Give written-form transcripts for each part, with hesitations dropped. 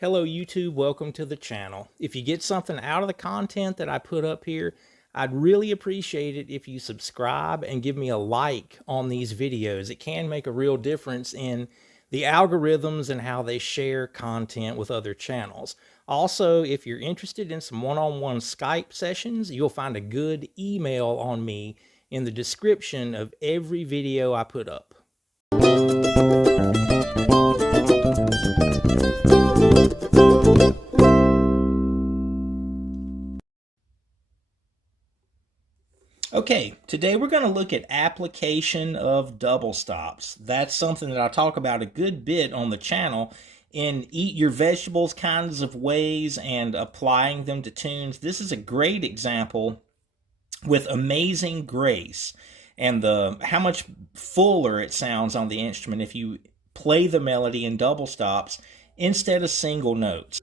Hello YouTube, welcome to the channel. If you get something out of the content that I put up here, I'd really appreciate it if you subscribe and give me a like on these videos. It can make a real difference in the algorithms and how they share content with other channels. Also, if you're interested in some one-on-one Skype sessions, you'll find a good email on me in the description of every video I put up. Okay, today we're going to look at application of double stops. That's something that I talk about a good bit on the channel in eat your vegetables kinds of ways and applying them to tunes. This is a great example with Amazing Grace and how much fuller it sounds on the instrument if you play the melody in double stops instead of single notes.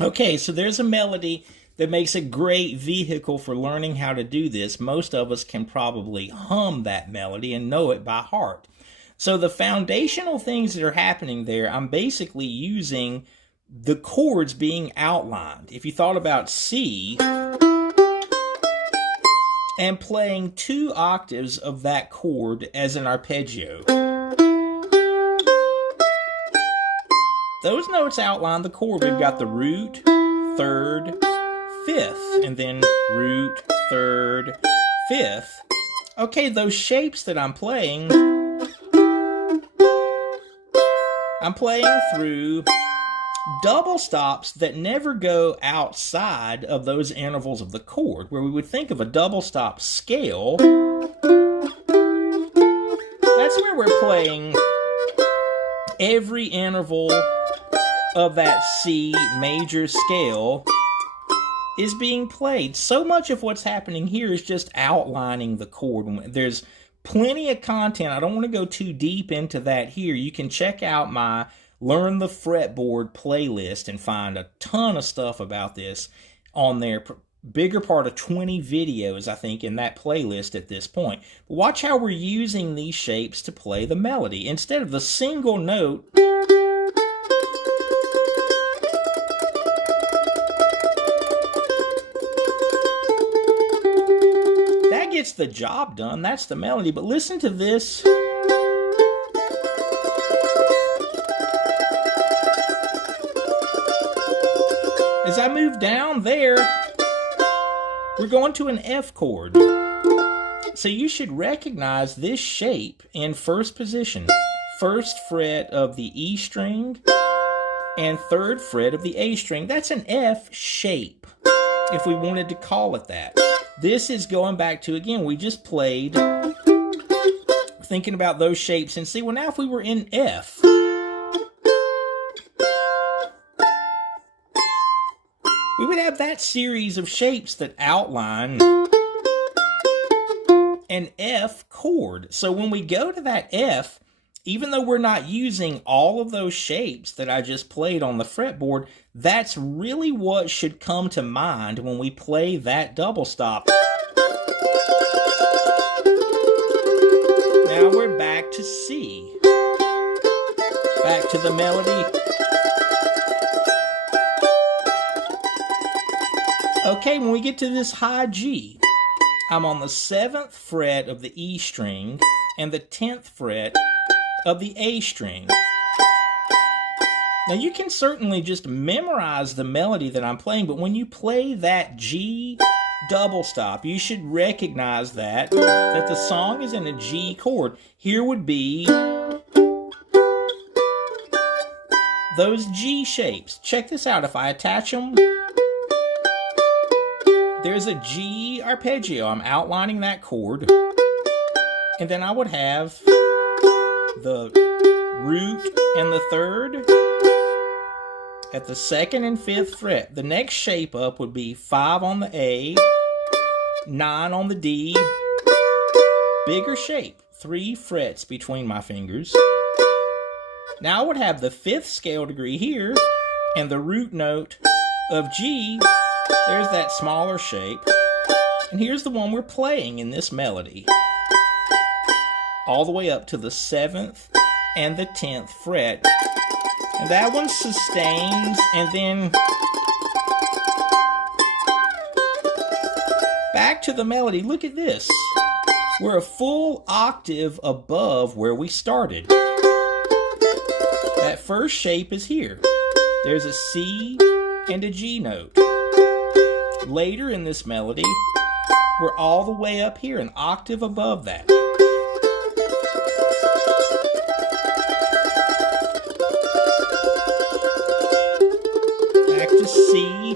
Okay, so there's a melody that makes a great vehicle for learning how to do this. Most of us can probably hum that melody and know it by heart. So the foundational things that are happening there, I'm basically using the chords being outlined. If you thought about C and playing 2 octaves of that chord as an arpeggio, those notes outline the chord. We've got the root, 3rd, 5th, and then root, 3rd, 5th. Okay, those shapes that I'm playing through double stops that never go outside of those intervals of the chord, where we would think of a double stop scale. That's where we're playing every interval of that C major scale is being played. So much of what's happening here is just outlining the chord. There's plenty of content. I don't want to go too deep into that here. You can check out my Learn the Fretboard playlist and find a ton of stuff about this on there. Bigger part of 20 videos, I think, in that playlist at this point. But watch how we're using these shapes to play the melody. Instead of the single note, that gets the job done. That's the melody. But listen to this. As I move down there, we're going to an F chord. So you should recognize this shape in first position. 1st fret of the E string and 3rd fret of the A string. That's an F shape, if we wanted to call it that. This is going back to, again, we just played, thinking about those shapes and see, well, now if we were in F, we would have that series of shapes that outline an F chord. So when we go to that F, even though we're not using all of those shapes that I just played on the fretboard, that's really what should come to mind when we play that double stop. Now we're back to C. Back to the melody. Okay, when we get to this high G, I'm on the 7th fret of the E string and the 10th fret of the A string. Now you can certainly just memorize the melody that I'm playing, but when you play that G double stop, you should recognize that the song is in a G chord. Here would be those G shapes. Check this out. If I attach them, there's a G arpeggio. I'm outlining that chord. And then I would have the root and the third at the 2nd and 5th fret. The next shape up would be 5 on the A, 9 on the D, bigger shape, 3 frets between my fingers. Now I would have the 5th scale degree here, and the root note of G, there's that smaller shape. And here's the one we're playing in this melody. All the way up to the 7th and the 10th fret. And that one sustains, and then back to the melody. Look at this. We're a full octave above where we started. That first shape is here. There's a C and a G note. Later in this melody, we're all the way up here, an octave above that. Back to C.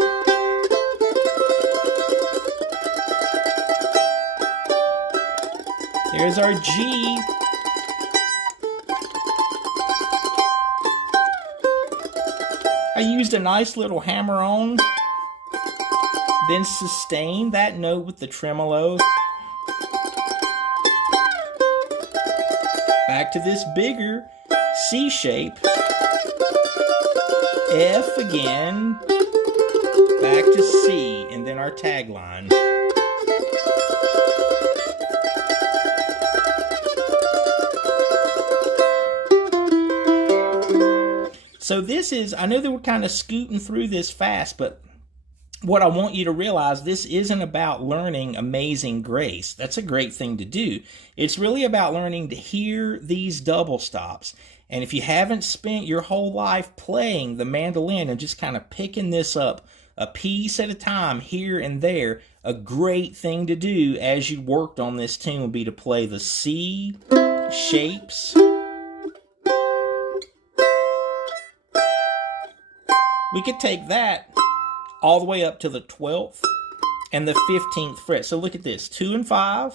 There's our G. I used a nice little hammer-on, then sustain that note with the tremolo. Back to this bigger C shape. F again. Back to C, and then our tagline. So this is, I know that we're kind of scooting through this fast, but what I want you to realize, this isn't about learning Amazing Grace. That's a great thing to do. It's really about learning to hear these double stops. And if you haven't spent your whole life playing the mandolin and just kind of picking this up a piece at a time here and there, a great thing to do as you worked on this tune would be to play the C shapes. We could take that all the way up to the 12th and the 15th fret. So look at this, 2 and 5,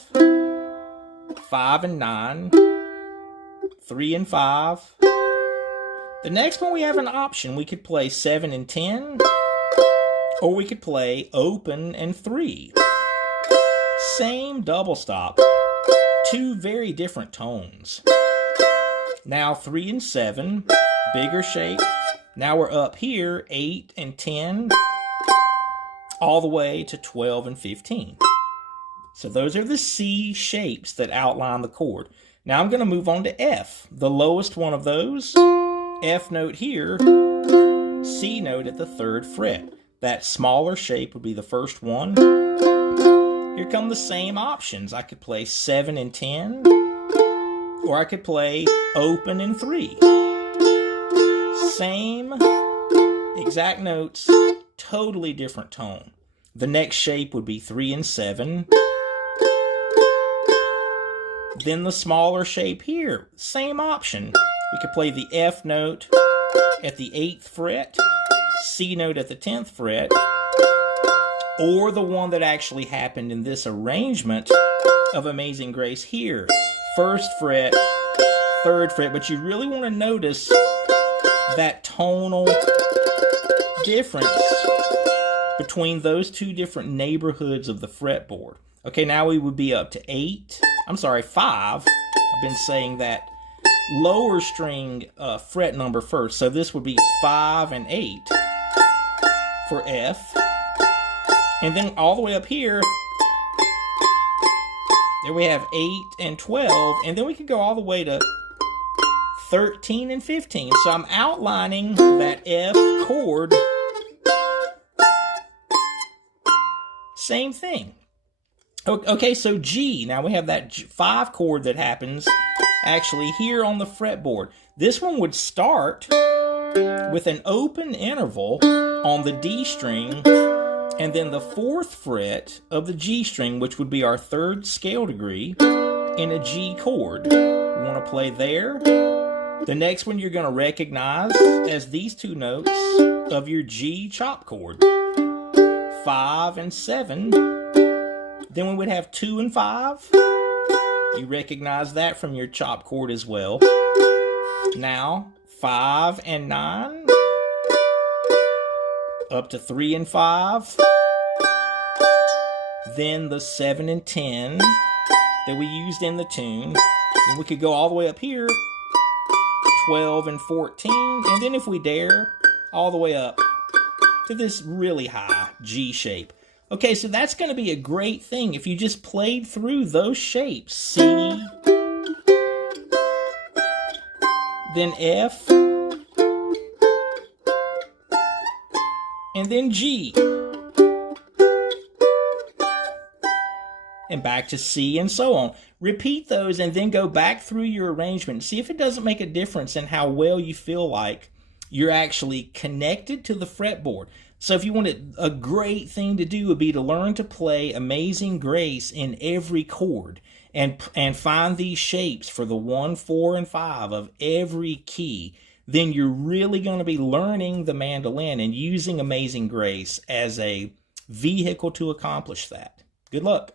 5 and 9, 3 and 5. The next one we have an option. We could play 7 and 10, or we could play open and 3. Same double stop, 2 very different tones. Now 3 and 7, bigger shape. Now we're up here, 8 and 10, all the way to 12 and 15. So those are the C shapes that outline the chord. Now I'm going to move on to F, the lowest one of those. F note here, C note at the 3rd fret. That smaller shape would be the first one. Here come the same options. I could play 7 and 10, or I could play open and 3. Same exact notes, totally different tone. The next shape would be 3 and 7. Then the smaller shape here, same option. We could play the F note at the 8th fret, C note at the 10th fret, or the one that actually happened in this arrangement of Amazing Grace here, 1st fret, 3rd fret. But you really want to notice that tonal difference between those 2 different neighborhoods of the fretboard. Okay, now we would be up to 5. I've been saying that lower string fret number first. So this would be 5 and 8 for F. And then all the way up here, there we have 8 and 12. And then we could go all the way to 13 and 15. So I'm outlining that F chord. Same thing. Okay, so G. Now we have that 5 chord that happens actually here on the fretboard. This one would start with an open interval on the D string, and then the 4th fret of the G string, which would be our 3rd scale degree, in a G chord. We want to play there. The next one you're going to recognize as these 2 notes of your G chop chord. 5 and 7. Then we would have 2 and 5, You recognize that from your chop chord as well. Now, 5 and 9, up to 3 and 5, then the 7 and 10 that we used in the tune. Then we could go all the way up here, 12 and 14, and then if we dare, all the way up to this really high G shape. Okay, so that's going to be a great thing if you just played through those shapes. C, then F, and then G, and back to C, and so on. Repeat those and then go back through your arrangement. See if it doesn't make a difference in how well you feel like you're actually connected to the fretboard. So if you wanted, a great thing to do would be to learn to play Amazing Grace in every chord and find these shapes for the 1, 4, and 5 of every key. Then you're really going to be learning the mandolin and using Amazing Grace as a vehicle to accomplish that. Good luck.